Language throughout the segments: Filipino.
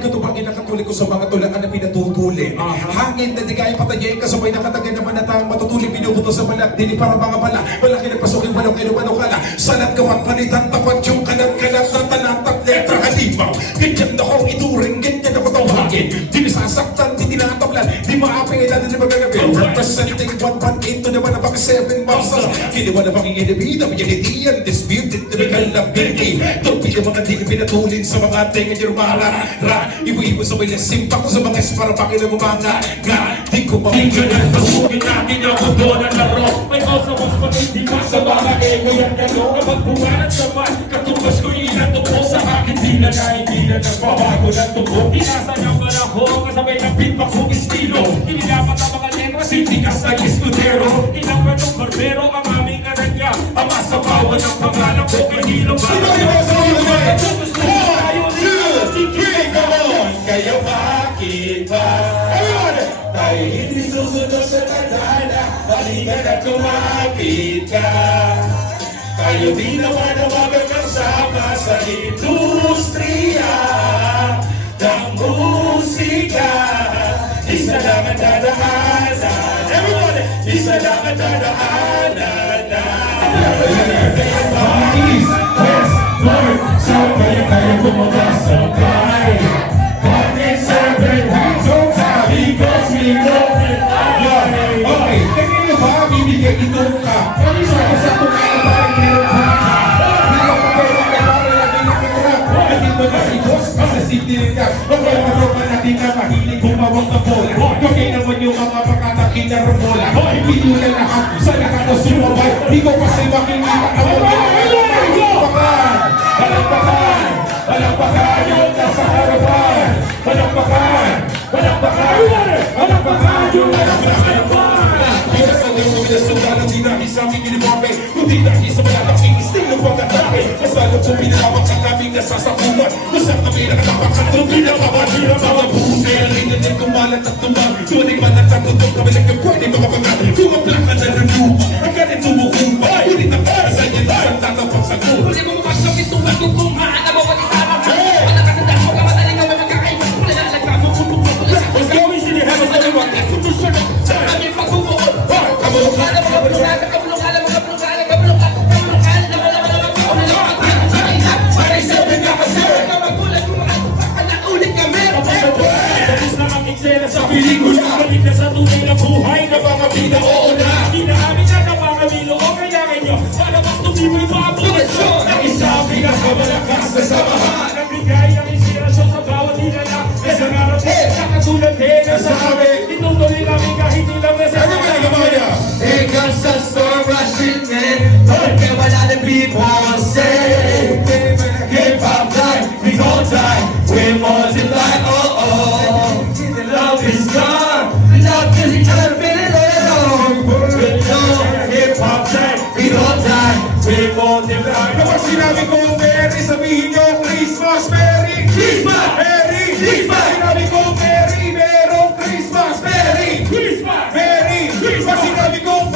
Kutubangin na katuli ko sa mga tulangan na pinatutuli. Hangin na di kaya patayin, kasabay na katagan naman na taong matutuli. Binubuto sa balat, dini para mga bala. Malaki na pasukin, walang kinumano ka na. Salat kawan, palitan, tapat yung kalat-kalat na talatang letra halimaw. Ganyan na kong ituring, ganyan na matawagin. Di nisasaktan, di tinatablan, di maaping ilan na magagawin. Representing 118 to naman na baka 7 muscles. Kiniwa na bang inibida, yan disputed, typical ability. Don't be yung mga di pinatulin sa mga tingin yung mara. Ibu-ibu sa may simpa ko sa mga para pakilang mga di ko Tingnan at pasugin natin ang mundo ng laro. May kausa mas matindi ka sa mga ego yan gano. Kapag bumanat naman, katumbas ko inatupo sa akin. Di na nagbabago ng tubo. Inasa niya malako, kasabay ng feedback kong estilo. Inilapat ang mga letra, sintikas na iskudero. Ilang ganong barbero ang aming anak niya. Ama sa bawan ng pangalan ko, kahilo ba? Kayo bakit ba? Tayo hindi susunod sa tadhana. Balikan at kumapit ka. Tayo di naman magkakasama sa industriya ng musika. Isa lang ang dadaanan. Everybody! Isa lang ang dadaanan. East, West, North, South, kaya bumaba sabay. 1-7, hands on top, because we know it. Okay, tingin nyo ba bibigyan itong ka? Kung isa ko sa tukay na parang meron ka. Hindi ako pwede ka parang naging rap. Hindi ba kasi Diyos? Kasi sindirin ka. Huwag kayo matropa natin na mahilig gumawang na bola. Okay naman yung mga pakatakin na robola. Hindi nyo na lahat sa lahat o sumabay. Hindi ko kasi makikita ka mo. Palakpakan! Palakpakan yung nasa harapan! Palakpakan! Palakpakan! Palakpakan yung nasa harapan! Hindi sa ngayon kami nasundalan, di dahil sa aming iniwape, kundi dahil sa malalaking estilo pag-atake. Mas lalo kong pinahawak ang aming nasasakuhan, kung saan kami nakatapakan ng pinakabahil ang mga buhay. Ang rinanay kumalat at tumang, tuwing man at tatutong kami nagkapwede mga pangalan. Kung ang plaka na renupa, ang ganit sumukupa, ngunit ang para sa inyo lang tatapang sa kuha. Huli mo makasok itong magugong haan na bawat isama ka. Wala ka sandal mo ka, madaling kami magkakaiba. Huli na nalagpa mo, kulong mo, huli. Let's go, we see the heavens Wala everyone. mo institusyon sa aming pagbubuod. Kabulungan, kabulungan, kabulungan, kabulungan, kabulungan, kabulungan, para isabing ka kasi. Kapagulat mo mga pagkalat ulit kami. Tapos na ang eksena sa pelikula. Balik na sa tunay na buhay na mga bida, oo na. Di na amin na napangamilo o kailangan nyo. Para mas tumibay pa ang pumasyon. Nakisabi ka sa malakas na samahan. Nagbigay ng inspirasyon sa bawat hinala. Sa ngarap mo, nakatulad din na sa amin. Tinutuloy namin kahit ilang na sa amin. Here comes the storm rushing in. Don't care what other people say. Hip-hop die, we gon' die. We multiply, oh oh. Love is gone. Love is eternal, alone. Hip-hop die, we gon' die. We multiply. Kapag sinabi kong Merry, sabihin nyo Christmas, Merry Christmas! Merry Christmas! Sinabi kong Merry, merong Christmas, Merry Christmas! Merry Christmas! Sinabi kong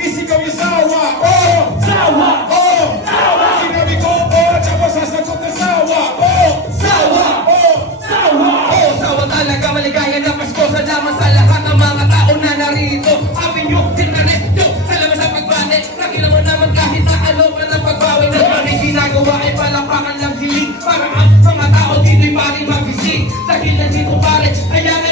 isip kami sawa, Sawa! sawa! Sinabi kong tapos sasagot na sawa, Sawa! sawa! Oh, sawa talaga, maligaya na Pasko. Salamat sa lahat ng mga tao na narito. Amin yung internet nyo. Salamat sa pagbate. Nakilang mo naman kahit na ano pa ng pagbawi. Na kami ginagawa ay palapakan lang hiling. Para ang mga tao dito'y pari magbisig. Dahil nandito pare, ayan